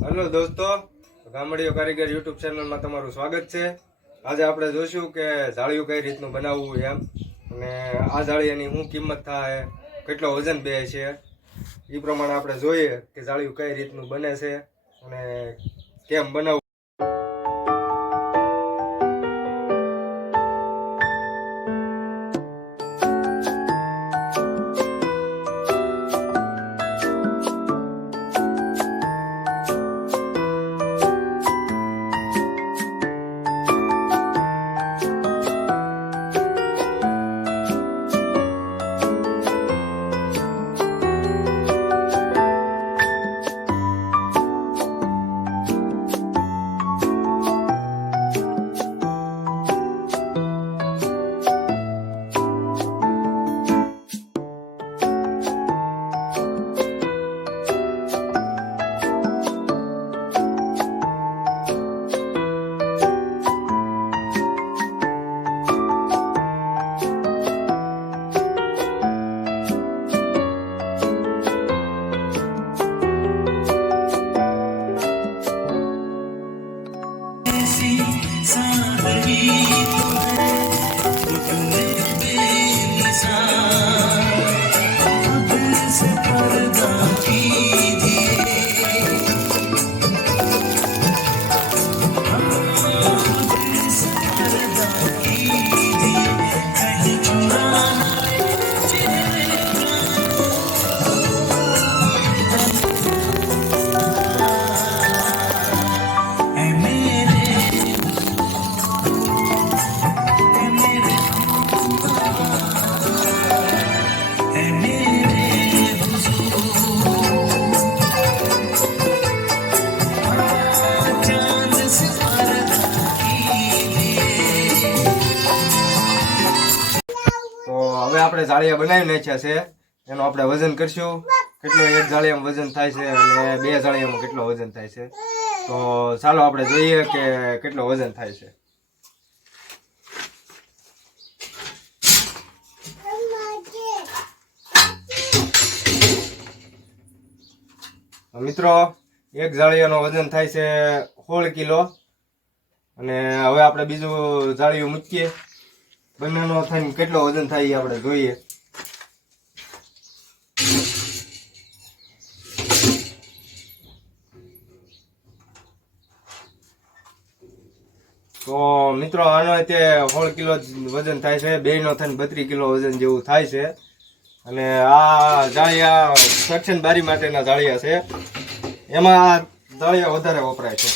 Hello દોસ્તો, ગામડીઓ કારીગર YouTube ચેનલમાં તમારું સ્વાગત છે। આજે આપણે જોઈશું કે જાળિયું કઈ રીતનું બનાવવું એમ, અને આ જાળિયાની શું કિંમત થાય, કેટલો વજન બે છે, એ પ્રમાણે આપણે જોઈએ કે જાળિયું કઈ રીતનું બને છે અને કેમ બનાવવું। હવે આપણે જાળિયા બનાવી નાખ્યા છે, એનું આપણે વજન કરશું, કેટલો એક જાળિયામાં વજન થાય છે અને બે જાળિયામાં કેટલો વજન થાય છે। તો ચાલો આપણે જોઈએ કે કેટલો વજન થાય છે। મિત્રો, એક જાળિયાનો વજન થાય છે 16 કિલો, અને હવે આપણે બીજું જાળિયું મૂકીએ, બંનેનો થઈને કેટલો વજન થાય એ આપણે જોઈએ। તો મિત્રો, આનો તે 16 કિલો વજન થાય છે, બેયનો થઈને 32 કિલો વજન જેવું થાય છે। અને આ જાળિયા સેક્શન બારી માટેના જાળિયા છે, એમાં આ જાળિયા વધારે વપરાય છે।